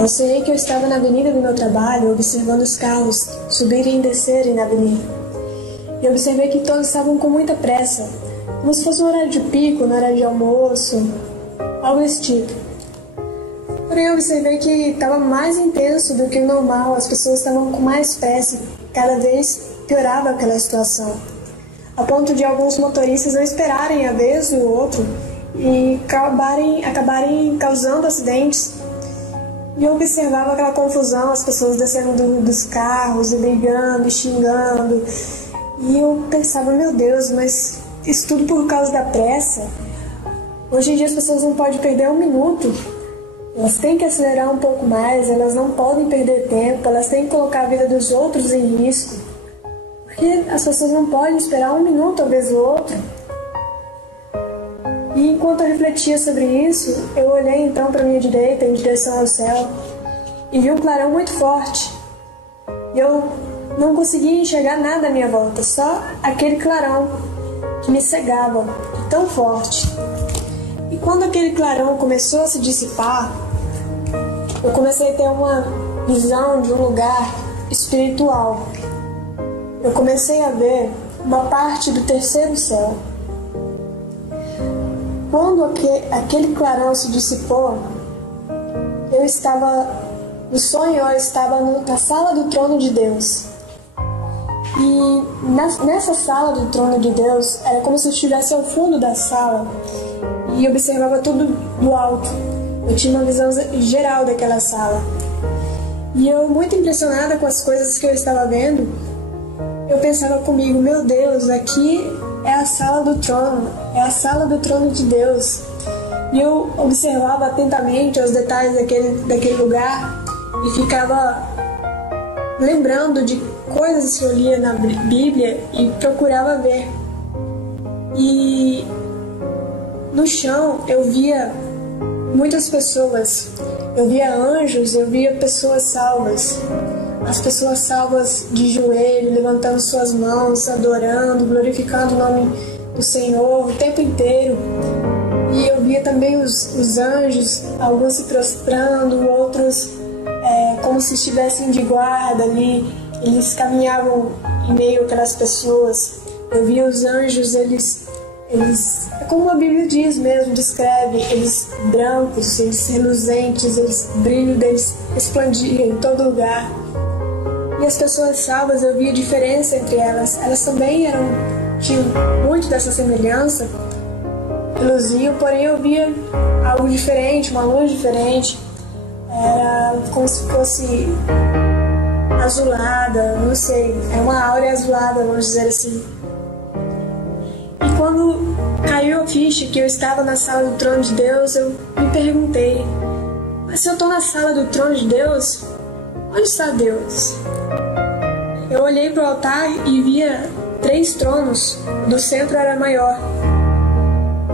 Eu sonhei que eu estava na avenida do meu trabalho, observando os carros subirem e descerem na avenida. E observei que todos estavam com muita pressa, como se fosse um horário de pico, no horário de almoço, algo desse tipo. Porém, eu observei que estava mais intenso do que o normal, as pessoas estavam com mais pressa, cada vez piorava aquela situação, a ponto de alguns motoristas não esperarem a vez do outro e acabarem causando acidentes. E eu observava aquela confusão, as pessoas descendo dos carros e brigando e xingando. E eu pensava, meu Deus, mas isso tudo por causa da pressa? Hoje em dia as pessoas não podem perder um minuto. Elas têm que acelerar um pouco mais, elas não podem perder tempo, elas têm que colocar a vida dos outros em risco. Porque as pessoas não podem esperar um minuto a vez do outro. E enquanto eu refletia sobre isso, eu olhei então para minha direita, em direção ao céu, e vi um clarão muito forte. Eu não conseguia enxergar nada à minha volta, só aquele clarão que me cegava, tão forte. E quando aquele clarão começou a se dissipar, eu comecei a ter uma visão de um lugar espiritual. Eu comecei a ver uma parte do terceiro céu. Quando aquele clarão se dissipou, eu estava na sala do trono de Deus. E nessa sala do trono de Deus, era como se eu estivesse ao fundo da sala e observava tudo do alto. Eu tinha uma visão geral daquela sala. E eu, muito impressionada com as coisas que eu estava vendo, eu pensava comigo, meu Deus, aqui é a sala do trono, é a sala do trono de Deus. E eu observava atentamente os detalhes daquele lugar e ficava lembrando de coisas que eu lia na Bíblia e procurava ver. E no chão eu via muitas pessoas, eu via anjos, eu via pessoas salvas. As pessoas salvas de joelho, levantando suas mãos, adorando, glorificando o nome do Senhor o tempo inteiro. E eu via também os anjos, alguns se prostrando, outros como se estivessem de guarda ali. Eles caminhavam em meio àquelas pessoas. Eu via os anjos, eles como a Bíblia diz mesmo, descreve, eles brancos, eles reluzentes, o brilho deles resplandia em todo lugar. E as pessoas salvas, eu via diferença entre elas. Elas também tinham muito dessa semelhança, reluziam, porém eu via algo diferente, uma luz diferente. Era como se fosse azulada, não sei, é uma áurea azulada, vamos dizer assim. E quando caiu a ficha que eu estava na sala do trono de Deus, eu me perguntei, mas se eu estou na sala do trono de Deus, onde está Deus? Eu olhei para o altar e via 3 tronos, do centro era maior.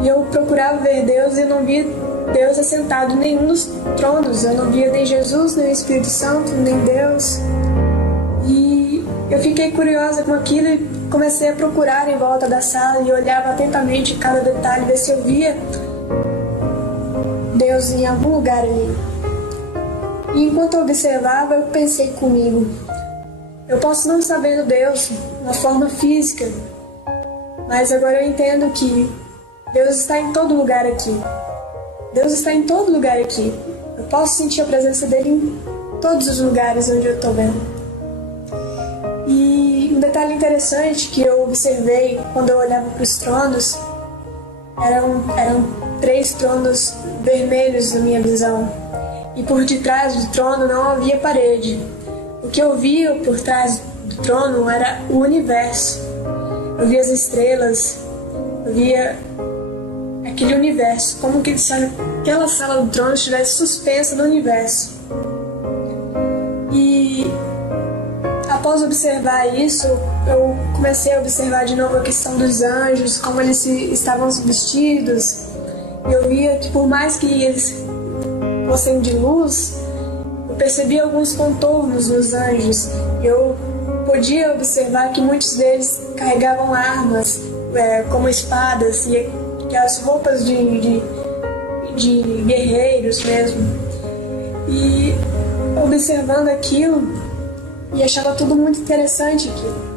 E eu procurava ver Deus e não via Deus assentado em nenhum dos tronos. Eu não via nem Jesus, nem o Espírito Santo, nem Deus. E eu fiquei curiosa com aquilo e comecei a procurar em volta da sala e olhava atentamente cada detalhe, ver se eu via Deus em algum lugar ali. E enquanto eu observava, eu pensei comigo, eu posso não estar vendo Deus na forma física, mas agora eu entendo que Deus está em todo lugar aqui. Deus está em todo lugar aqui. Eu posso sentir a presença dele em todos os lugares onde eu estou vendo. E um detalhe interessante que eu observei quando eu olhava para os tronos, eram 3 tronos vermelhos na minha visão. E por detrás do trono não havia parede. O que eu via por trás do trono era o universo. Eu via as estrelas, eu via aquele universo, como que se aquela sala do trono estivesse suspensa no universo. E após observar isso, eu comecei a observar de novo a questão dos anjos, como eles estavam vestidos. Eu via que por mais que eles fossem de luz, eu percebi alguns contornos nos anjos. Eu podia observar que muitos deles carregavam armas, como espadas e as roupas de guerreiros mesmo. E observando aquilo e achava tudo muito interessante aquilo.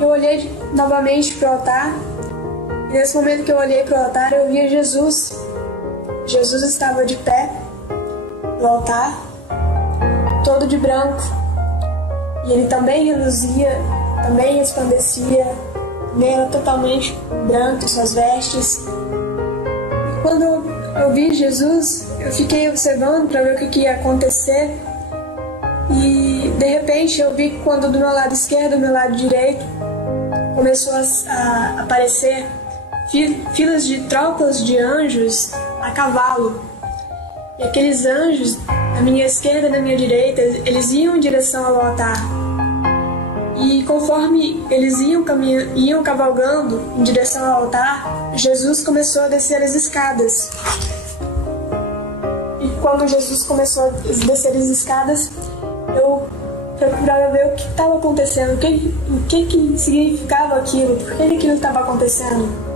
Eu olhei novamente para o altar e nesse momento que eu olhei para o altar eu via Jesus. Jesus estava de pé no altar, todo de branco, e ele também reluzia, também resplandecia, também era totalmente branco, suas vestes. E quando eu vi Jesus, eu fiquei observando para ver o que ia acontecer, e de repente eu vi que quando do meu lado esquerdo e do meu lado direito começou a aparecer filas de tropas de anjos a cavalo. E aqueles anjos, na minha esquerda e na minha direita, eles iam em direção ao altar. E conforme eles iam cavalgando em direção ao altar, Jesus começou a descer as escadas. E quando Jesus começou a descer as escadas, eu procurava ver o que estava acontecendo, o que significava aquilo, por que aquilo estava acontecendo.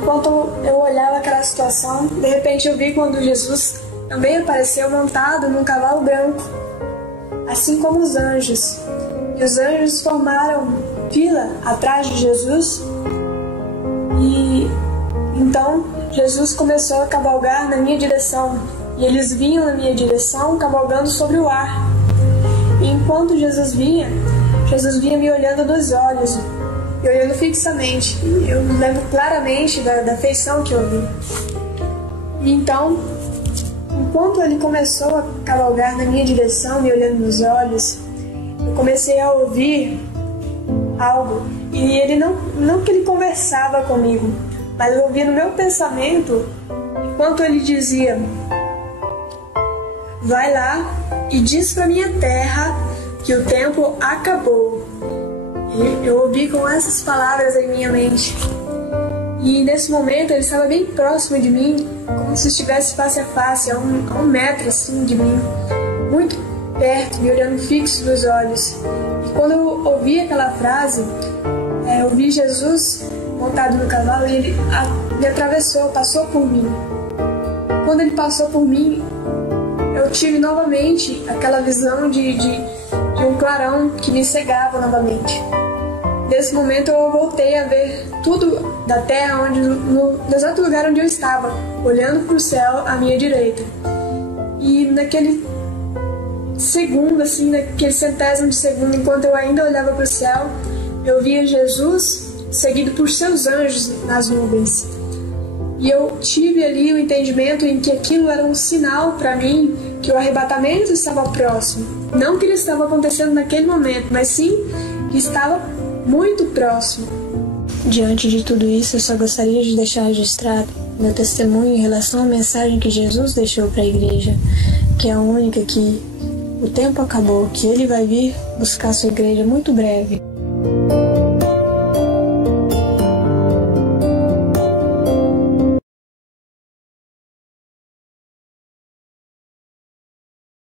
Enquanto eu olhava aquela situação, de repente eu vi quando Jesus também apareceu montado num cavalo branco, assim como os anjos. E os anjos formaram fila atrás de Jesus, e então Jesus começou a cavalgar na minha direção, e eles vinham na minha direção cavalgando sobre o ar. E enquanto Jesus vinha me olhando nos olhos, e olhando fixamente. Eu lembro claramente da feição que eu vi. E então, enquanto ele começou a cavalgar na minha direção, me olhando nos olhos, eu comecei a ouvir algo. E ele não que ele conversava comigo, mas eu ouvia no meu pensamento, enquanto ele dizia: vai lá e diz para minha terra que o tempo acabou. Eu ouvi com essas palavras em minha mente. E nesse momento ele estava bem próximo de mim, como se estivesse face a face, a um metro assim de mim, muito perto, me olhando fixo nos olhos. E quando eu ouvi aquela frase, eu vi Jesus montado no cavalo e ele me atravessou, passou por mim. Quando ele passou por mim, eu tive novamente aquela visão de um clarão que me cegava novamente. Nesse momento eu voltei a ver tudo da terra no exato lugar onde eu estava, olhando para o céu à minha direita. E naquele segundo, assim, naquele centésimo de segundo, enquanto eu ainda olhava para o céu, eu via Jesus seguido por seus anjos nas nuvens. E eu tive ali o entendimento em que aquilo era um sinal para mim que o arrebatamento estava próximo. Não que ele estava acontecendo naquele momento, mas sim que estava muito próximo. Diante de tudo isso, eu só gostaria de deixar registrado meu testemunho em relação à mensagem que Jesus deixou para a igreja, que é a única que o tempo acabou, que ele vai vir buscar sua igreja muito breve.